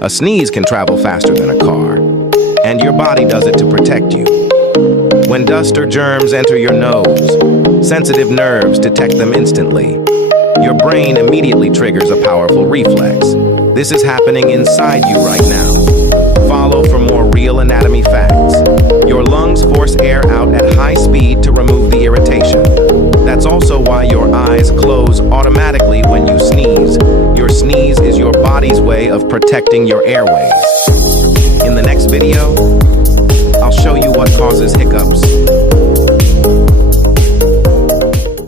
A sneeze can travel faster than a car, and your body does it to protect you. When dust or germs enter your nose, sensitive nerves detect them instantly. Your brain immediately triggers a powerful reflex. This is happening inside you right now. Follow for more real anatomy facts. Your lungs force air out at high speed to remove the irritation. That's also why your eyes close automatically when you sneeze. Your sneeze is your body's way of protecting your airways. In the next video, I'll show you what causes hiccups